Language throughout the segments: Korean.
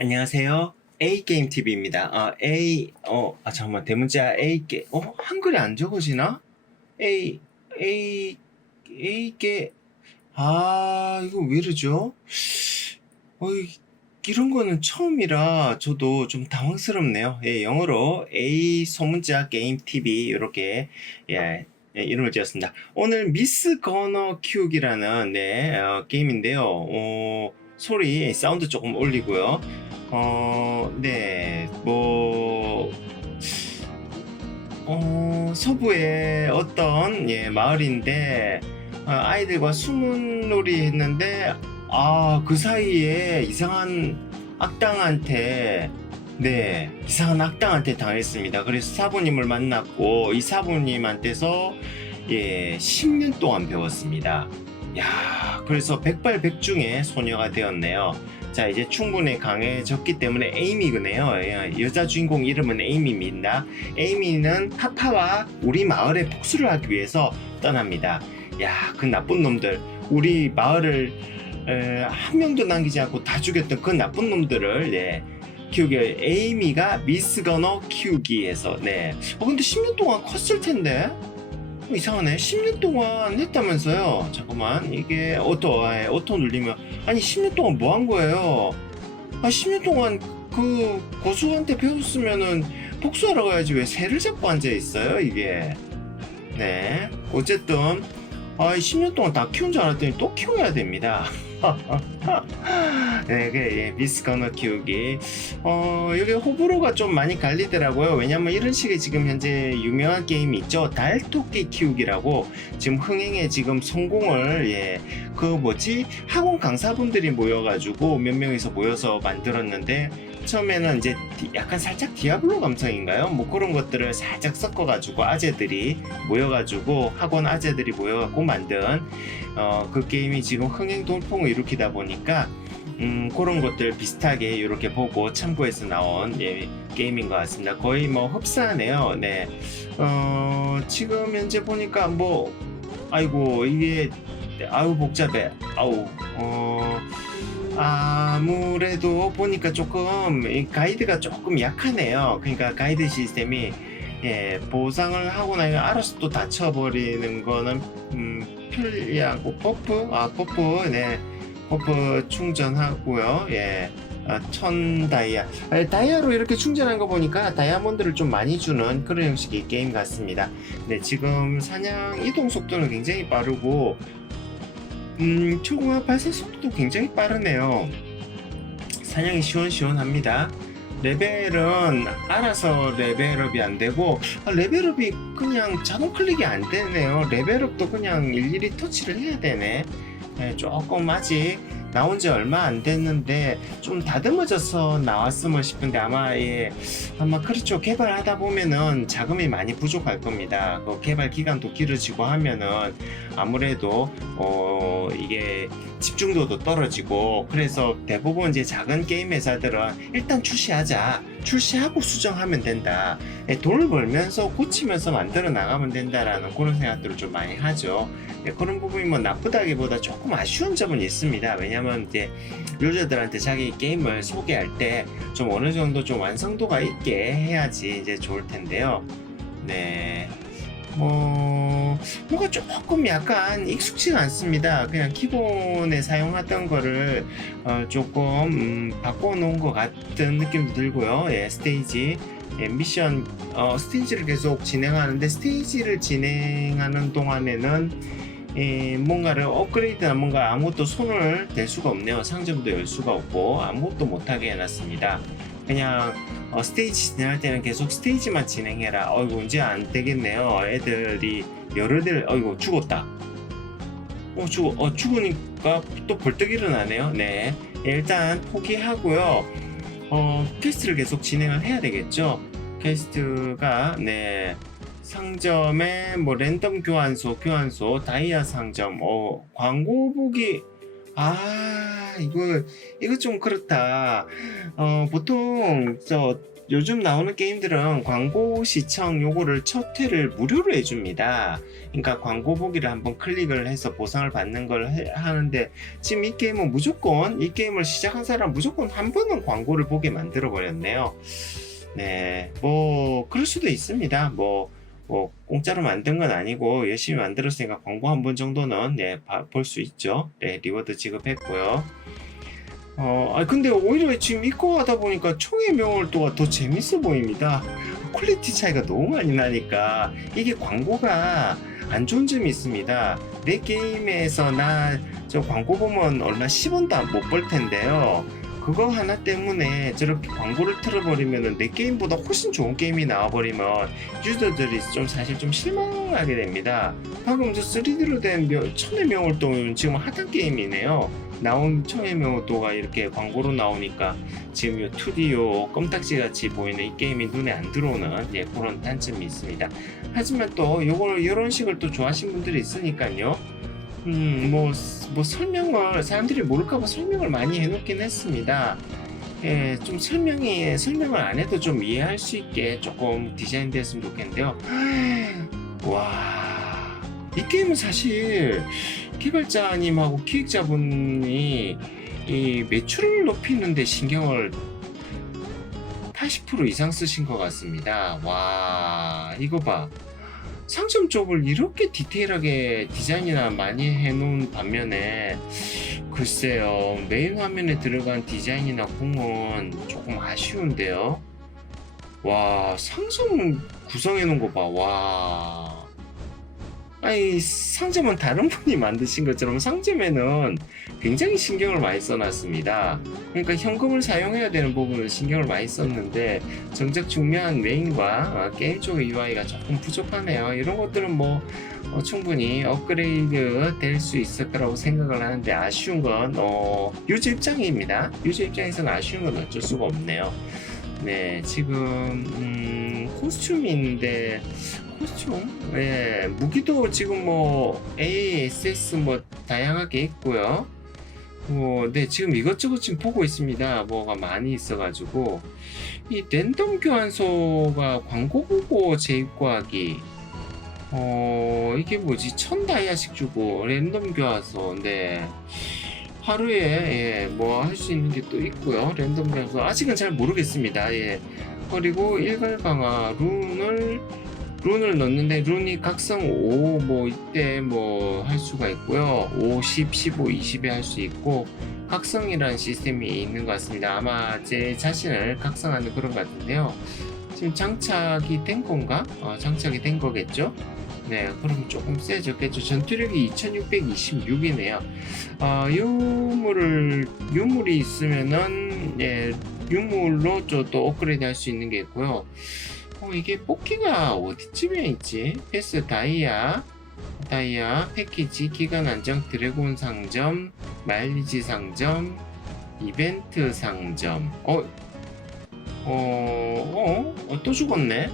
안녕하세요. A 게임 TV입니다. 아, A 어, 아 잠깐만 대문자 A 게 어, 한글이 안 적어지나? A A A 게 아, 이거 왜 이러죠? 어, 이- 이런 거는 처음이라 저도 좀 당황스럽네요. 예, 영어로 A 소문자 게임 TV 이렇게 예, 예, 이름을 지었습니다. 오늘 미스 거너 큐기라는 네, 어, 게임인데요. 어, 소리 사운드 조금 올리고요. 어, 네, 뭐, 어, 서부의 어떤, 예, 마을인데, 어, 아이들과 숨은놀이 했는데, 아, 그 사이에 이상한 악당한테, 네, 이상한 악당한테 당했습니다. 그래서 사부님을 만났고, 이 사부님한테서, 예, 10년 동안 배웠습니다. 야, 그래서 백발백중의 소녀가 되었네요. 자 이제 충분히 강해졌기 때문에 에이미그네요. 예, 여자 주인공 이름은 에이미입니다. 에이미는 파파와 우리 마을에 복수를 하기 위해서 떠납니다. 야, 그 나쁜 놈들, 우리 마을을 에, 한 명도 남기지 않고 다 죽였던 그 나쁜 놈들을 예, 키우기 에이미가 미스 거너 키우기에서 네. 어 근데 10년 동안 컸을 텐데. 어, 이상하네. 10년 동안 했다면서요. 잠깐만. 이게 오토, 아, 오토 눌리면. 아니, 10년 동안 뭐 한 거예요? 아, 10년 동안 그 고수한테 배웠으면은 복수하러 가야지 왜 새를 잡고 앉아 있어요, 이게. 네. 어쨌든, 아, 10년 동안 다 키운 줄 알았더니 또 키워야 됩니다. 네, 그, 예, 미스 건너 키우기. 어, 여기 호불호가 좀 많이 갈리더라고요. 왜냐면 이런 식의 지금 현재 유명한 게임이 있죠. 달토끼 키우기라고 지금 흥행에 지금 성공을, 예, 그 뭐지? 학원 강사분들이 모여가지고 몇 명이서 모여서 만들었는데, 처음에는 이제 디- 약간 살짝 디아블로 감성인가요? 뭐 그런 것들을 살짝 섞어가지고 아재들이 모여가지고 학원 아재들이 모여갖고 만든 어, 그 게임이 지금 흥행 돌풍을 일으키다 보니까 음, 그런 것들 비슷하게 이렇게 보고 참고해서 나온 예, 게임인 것 같습니다. 거의 뭐 흡사하네요. 네. 어, 지금 현재 보니까 뭐 아이고 이게 아우 복잡해. 아우 어. 아무래도 보니까 조금 이 가이드가 조금 약하네요. 그러니까 가이드 시스템이 예, 보상을 하고 나면 알아서 또 닫혀버리는 거는 음, 편리하고 버프 아 버프 네 버프 충전하고요. 예. 아, 천 다이아 아, 다이아로 이렇게 충전한 거 보니까 다이아몬드를 좀 많이 주는 그런 형식의 게임 같습니다. 네 지금 사냥 이동 속도는 굉장히 빠르고 음, 초공화 발생 속도도 굉장히 빠르네요. 사냥이 시원시원합니다. 레벨은 알아서 레벨업이 안 되고 아, 레벨업이 그냥 자동 클릭이 안 되네요. 레벨업도 그냥 일일이 터치를 해야 되네. 네, 조금 아직 나온 지 얼마 안 됐는데 좀 다듬어져서 나왔으면 싶은데 아마 예 아마 그렇죠 개발하다 보면은 자금이 많이 부족할 겁니다. 그 개발 기간도 길어지고 하면은 아무래도 어 이게 집중도도 떨어지고 그래서 대부분 이제 작은 게임 회사들은 일단 출시하자. 출시하고 수정하면 된다. 예, 돈을 벌면서 고치면서 만들어 나가면 된다라는 그런 생각들을 좀 많이 하죠. 예, 그런 부분이 뭐 나쁘다기보다 조금 아쉬운 점은 있습니다. 왜냐 면 이제 유저들한테 자기 게임을 소개할 때 좀 어느 정도 좀 완성도가 있게 해야지 이제 좋을 텐데요 네 뭐, 뭔가 조금 약간 익숙치가 않습니다. 그냥 기본에 사용하던 거를 어, 조금 음, 바꿔놓은 것 같은 느낌도 들고요. 예, 스테이지. 예, 미션, 어, 스테이지를 계속 진행하는데 스테이지를 진행하는 동안에는 예, 뭔가를 업그레이드나 뭔가 아무것도 손을 댈 수가 없네요. 상점도 열 수가 없고 아무것도 못하게 해놨습니다. 그냥 어, 스테이지 진행할 때는 계속 스테이지만 진행해라. 어이구 이제 안 되겠네요. 애들이 여러들 어이구 죽었다. 어 죽어 어 죽으니까 또 벌떡 일어나네요. 네 일단 포기하고요. 어 퀘스트를 계속 진행을 해야 되겠죠. 퀘스트가 네 상점에 뭐 랜덤 교환소 교환소 다이아 상점 어 광고 보기 아 이거 이거 좀 그렇다. 어 보통 저 요즘 나오는 게임들은 광고 시청 요거를 첫 회를 무료로 해줍니다. 그러니까 광고 보기를 한번 클릭을 해서 보상을 받는 걸 해- 하는데 지금 이 게임은 무조건 이 게임을 시작한 사람 무조건 한 번은 광고를 보게 만들어 버렸네요. 네, 뭐 그럴 수도 있습니다. 뭐, 뭐 공짜로 만든 건 아니고 열심히 만들었으니까 광고 한 번 정도는 네, 볼 수 있죠. 네, 리워드 지급했고요. 어, 아 근데 오히려 지금 이거 하다 보니까 총의 명월도가 더 재밌어 보입니다. 퀄리티 차이가 너무 많이 나니까 이게 광고가 안 좋은 점이 있습니다. 내 게임에서 나 저 광고 보면 얼마 10원도 못 벌 텐데요. 그거 하나 때문에 저렇게 광고를 틀어버리면 내 게임보다 훨씬 좋은 게임이 나와버리면 유저들이 좀 사실 좀 실망하게 됩니다. 방금 저 3D로 된 명- 천의 명월도는 지금 핫한 게임이네요. 나온 천의 명월도가 이렇게 광고로 나오니까 지금 요 2D요 껌딱지 같이 보이는 이 게임이 눈에 안 들어오는 예, 그런 단점이 있습니다. 하지만 또 요걸 이런 식을 또 좋아하시는 분들이 있으니까요. 음, 뭐, 뭐 설명을 사람들이 모를까봐 설명을 많이 해놓긴 했습니다. 예, 좀 설명이 설명을 안 해도 좀 이해할 수 있게 조금 디자인됐으면 좋겠는데요. 와, 이 게임은 사실 개발자님하고 기획자분이 이 매출을 높이는데 신경을 80% 이상 쓰신 것 같습니다. 와, 이거 봐. 상점 쪽을 이렇게 디테일하게 디자인이나 많이 해놓은 반면에 글쎄요 메인 화면에 들어간 디자인이나 공은 조금 아쉬운데요. 와 상점 구성해 놓은 거봐와. 아니 상점은 다른 분이 만드신 것처럼 상점에는 굉장히 신경을 많이 써놨습니다 그러니까 현금을 사용해야 되는 부분을 신경을 많이 썼는데 정작 중요한 메인과 어, 게임 쪽의 UI가 조금 부족하네요. 이런 것들은 뭐 어, 충분히 업그레이드 될 수 있을 거라고 생각을 하는데 아쉬운 건 어, 유저 입장입니다. 유저 입장에서는 아쉬운 건 어쩔 수가 없네요. 네, 지금 음, 코스튬인데 코스튬? 네, 무기도 지금 뭐 A, SS 뭐 다양하게 있고요. 뭐, 네, 지금 이것저것 지금 보고 있습니다. 뭐가 많이 있어가지고. 이 랜덤 교환소가 광고 보고 재입고하기. 어, 이게 뭐지? 천 다이아씩 주고 랜덤 교환소. 네. 하루에, 예, 뭐 할 수 있는 게 또 있고요. 랜덤 교환소. 아직은 잘 모르겠습니다. 예. 그리고 일괄 강화 룬을 룬을 넣는데 룬이 각성 5, 뭐 이때 뭐 할 수가 있고요. 5, 10, 15, 20에 할 수 있고 각성이라는 시스템이 있는 것 같습니다. 아마 제 자신을 각성하는 그런 것 같은데요. 지금 장착이 된 건가? 어, 장착이 된 거겠죠? 네, 그럼 조금 세졌겠죠. 전투력이 2626이네요. 어, 유물을, 유물이 있으면은, 예, 유물로 또, 또 업그레이드 할 수 있는 게 있고요. 어, 이게 뽑기가 어디쯤에 있지? 패스 다이아, 다이아, 패키지, 기간 안정, 드래곤 상점, 마일리지 상점, 이벤트 상점. 어, 어, 어, 어, 또 죽었네?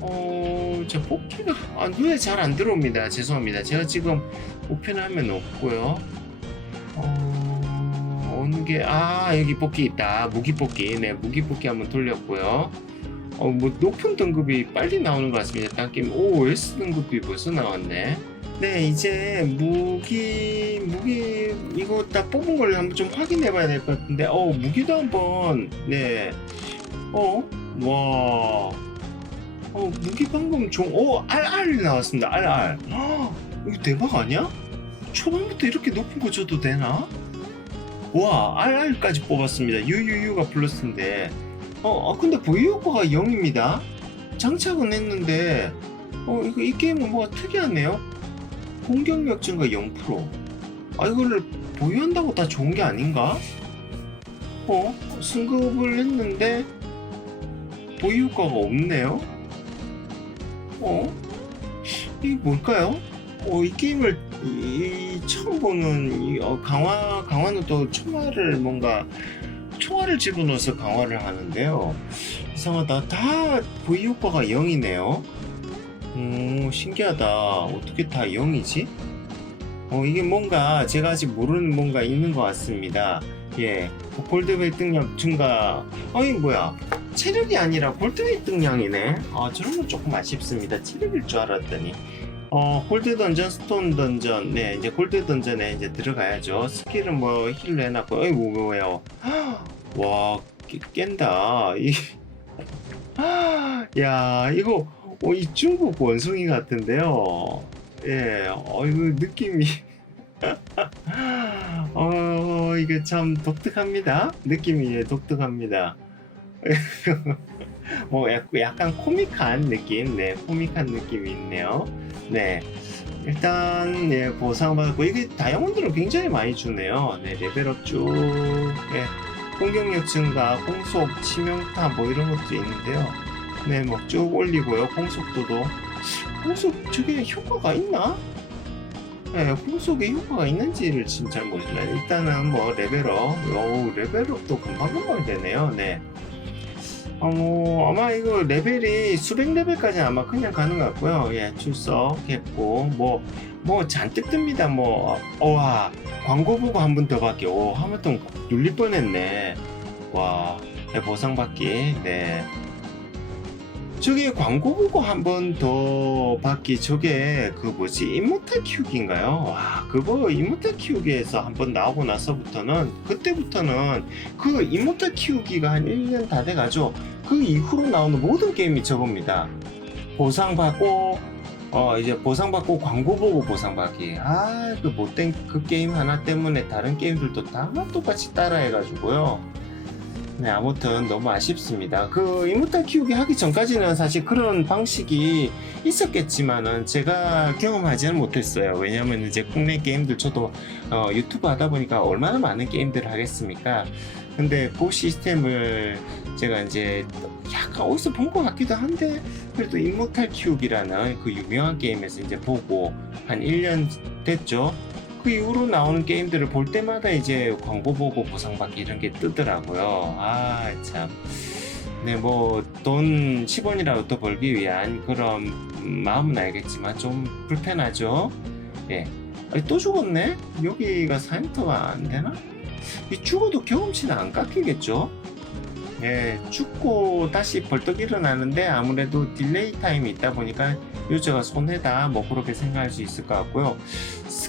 어, 저 뽑기가, 아, 눈에 잘 안 들어옵니다. 죄송합니다. 제가 지금 우편 화면 없고요. 어, 어느 게, 아, 여기 뽑기 있다. 무기 뽑기. 네, 무기 뽑기 한번 돌렸고요. 어, 뭐, 높은 등급이 빨리 나오는 것 같습니다. 딴 게임, 오, S 등급이 벌써 나왔네. 네, 이제 무기, 무기, 이거 딱 뽑은 걸 한번 좀 확인해 봐야 될 것 같은데, 어, 무기도 한번, 네. 어, 와. 어, 무기 방금 종, 어, RR 나왔습니다. RR. 헉, 이거 대박 아니야? 초반부터 이렇게 높은 거 줘도 되나? 와, RR까지 뽑았습니다. UUU가 플러스인데. 어, 아, 근데 보유 효과가 0입니다. 장착은 했는데, 어, 이거 이 게임은 뭐가 특이하네요. 공격력 증가 0%. 아, 이거를 보유한다고 다 좋은 게 아닌가? 어, 승급을 했는데, 보유 효과가 없네요? 어? 이게 뭘까요? 어, 이 게임을 이, 이 처음 보는 이, 어, 강화 강화는 또 총알을 뭔가 총알을 집어넣어서 강화를 하는데요. 이상하다. 다 보유 효과가 0이네요. 오, 신기하다. 어떻게 다 0이지? 어, 이게 뭔가 제가 아직 모르는 뭔가 있는 것 같습니다. 예, 골드웨이 등량 증가. 아니 뭐야? 체력이 아니라 골드웨이 등량이네. 아 저런 건 조금 아쉽습니다. 체력일 줄 알았더니. 어 골드 던전, 스톤 던전. 네, 이제 골드 던전에 이제 들어가야죠. 스킬은 뭐 힐로 해놨고. 어이 뭐예요? 와 깨, 깬다. 이. 야 이거 어, 이 중국 원숭이 같은데요. 예, 어 이거 느낌이. 어, 이게 참 독특합니다. 느낌이 예, 독특합니다. 뭐 약- 약간 코믹한 느낌, 네, 코믹한 느낌이 있네요. 네, 일단 예, 보상받았고 이게 다이아몬드를 굉장히 많이 주네요. 네, 레벨업 쭉, 예, 공격력 증가, 공속, 치명타 뭐 이런 것도 있는데요. 네, 뭐 쭉 올리고요. 공속도도 공속 저게 효과가 있나? 네, 공속에 효과가 있는지를 지금 잘 모르겠어요. 일단은 뭐 레벨업, 오 레벨업도 금방금방 되네요. 네. 어, 뭐, 아마 이거 레벨이 수백 레벨까지 아마 그냥 가는 것 같고요. 예, 출석했고, 뭐, 뭐 잔뜩 뜹니다. 뭐, 와, 광고 보고 한 번 더 받기. 오, 하마터 눌릴 뻔 했네. 와, 네, 보상 받기. 네. 저게 광고 보고 한 번더 받기 저게 그 뭐지? 이모탈 키우기인가요? 와 그거 이모탈 키우기에서 한 번 나오고 나서부터는 그때부터는 그 이모탈 키우기가 한 1년 다 돼가죠. 그 이후로 나오는 모든 게임이 저겁니다. 보상 받고 어 이제 보상 받고 광고 보고 보상 받기. 아 그 못된 그 게임 하나 때문에 다른 게임들도 다 똑같이 따라해가지고요 네, 아무튼 너무 아쉽습니다. 그 이모탈 키우기 하기 전까지는 사실 그런 방식이 있었겠지만은 제가 경험하지는 못했어요. 왜냐면 이제 국내 게임들 저도 어, 유튜브 하다 보니까 얼마나 많은 게임들을 하겠습니까? 근데 그 시스템을 제가 이제 약간 어디서 본 것 같기도 한데 그래도 이모탈 키우기라는 그 유명한 게임에서 이제 보고 한 1년 됐죠. 그 이후로 나오는 게임들을 볼 때마다 이제 광고 보고 보상받기 이런 게 뜨더라고요. 아, 참. 네, 뭐, 돈 10원이라도 더 벌기 위한 그런 마음은 알겠지만 좀 불편하죠. 예. 아니, 또 죽었네? 여기가 사인터가 안 되나? 이 죽어도 경험치는 안 깎이겠죠? 예, 죽고 다시 벌떡 일어나는데 아무래도 딜레이 타임이 있다 보니까 유저가 손해다 뭐 그렇게 생각할 수 있을 것 같고요.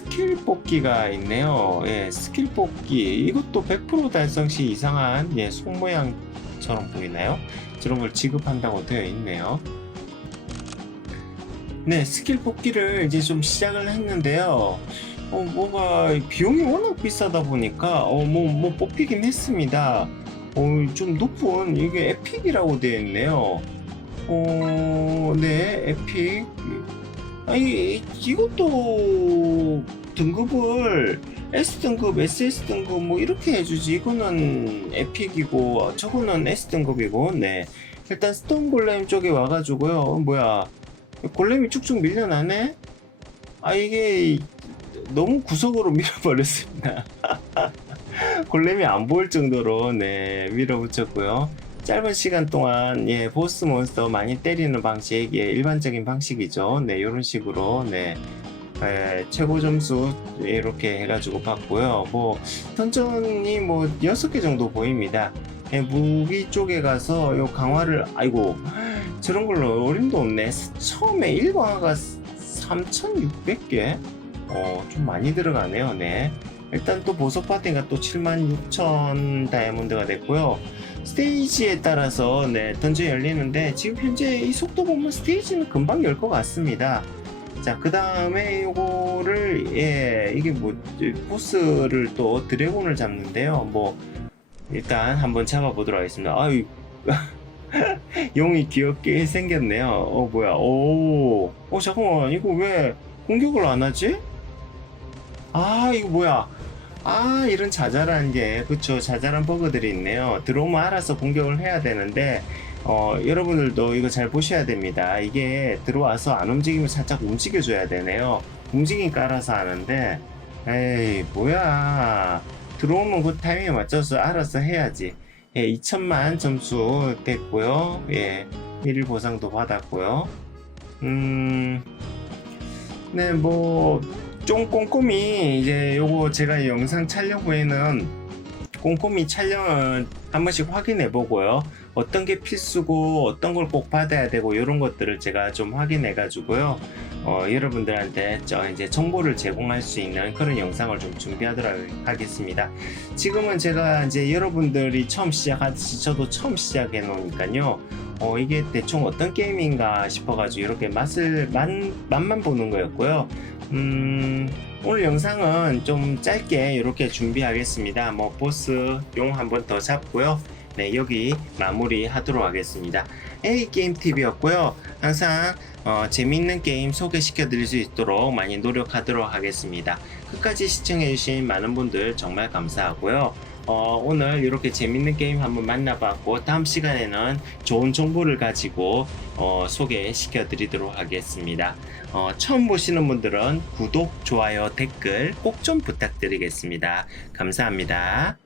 스킬 뽑기가 있네요. 예, 스킬 뽑기 이것도 100% 달성 시 이상한 예, 속 모양처럼 보이나요? 저런 걸 지급한다고 되어 있네요. 네, 스킬 뽑기를 이제 좀 시작을 했는데요. 어, 뭐가 비용이 워낙 비싸다 보니까 어, 뭐, 뭐 뽑히긴 했습니다. 어, 좀 높은 이게 에픽이라고 되어 있네요. 어, 네, 에픽. 아니, 이것도 등급을 S등급, SS 등급 뭐 이렇게 해주지. 이거는 에픽이고, 저거는 S등급이고, 네. 일단 스톤 골렘 쪽에 와가지고요. 어, 뭐야. 골렘이 쭉쭉 밀려나네? 아, 이게 너무 구석으로 밀어버렸습니다. 골렘이 안 보일 정도로, 네, 밀어붙였고요. 짧은 시간 동안 예 보스 몬스터 많이 때리는 방식 예 일반적인 방식이죠 네 이런 식으로 네 예, 최고 점수 이렇게 해가지고 봤고요. 뭐 던전이 뭐 6개 정도 보입니다. 예, 무기 쪽에 가서 요 강화를 아이고 저런 걸로 어림도 없네. 처음에 1강화가 3600개? 어 좀 많이 들어가네요. 네. 일단 또 보석 파티가 또 76,000 다이아몬드가 됐고요. 스테이지에 따라서 네, 던전 열리는데 지금 현재 이 속도 보면 스테이지는 금방 열 것 같습니다. 자, 그 다음에 요거를 예, 이게 뭐 보스를 또 드래곤을 잡는데요. 뭐 일단 한번 잡아보도록 하겠습니다. 아유, 용이 귀엽게 생겼네요. 어 뭐야? 오, 어 잠깐만 이거 왜 공격을 안 하지? 아 이거 뭐야? 아 이런 자잘한 게 그쵸 자잘한 버그들이 있네요 들어오면 알아서 공격을 해야 되는데 어, 여러분들도 이거 잘 보셔야 됩니다. 이게 들어와서 안 움직이면 살짝 움직여줘야 되네요. 움직이니까 알아서 하는데 에이 뭐야. 들어오면 그 타이밍에 맞춰서 알아서 해야지. 예, 2천만 점수 됐고요. 예, 1일 보상도 받았고요. 음... 네, 뭐, 좀 꼼꼼히 이제 요거 제가 영상 촬영 후에는 꼼꼼히 촬영을 한 번씩 확인해 보고요. 어떤 게 필수고 어떤 걸 꼭 받아야 되고 이런 것들을 제가 좀 확인해 가지고요. 어, 여러분들한테 저 이제 정보를 제공할 수 있는 그런 영상을 좀 준비하도록 하겠습니다. 지금은 제가 이제 여러분들이 처음 시작하듯이 저도 처음 시작해 놓으니까요. 어, 이게 대충 어떤 게임인가 싶어가지고 이렇게 맛을 맛, 맛만 보는 거였고요. 음, 오늘 영상은 좀 짧게 이렇게 준비하겠습니다. 뭐 보스 용 한 번 더 잡고요. 네, 여기 마무리 하도록 하겠습니다. A 게임 TV였고요. 항상 어, 재밌는 게임 소개시켜 드릴 수 있도록 많이 노력하도록 하겠습니다. 끝까지 시청해 주신 많은 분들 정말 감사하고요. 어, 오늘 이렇게 재밌는 게임 한번 만나봤고 다음 시간에는 좋은 정보를 가지고 어, 소개시켜 드리도록 하겠습니다. 어, 처음 보시는 분들은 구독, 좋아요, 댓글 꼭 좀 부탁드리겠습니다. 감사합니다.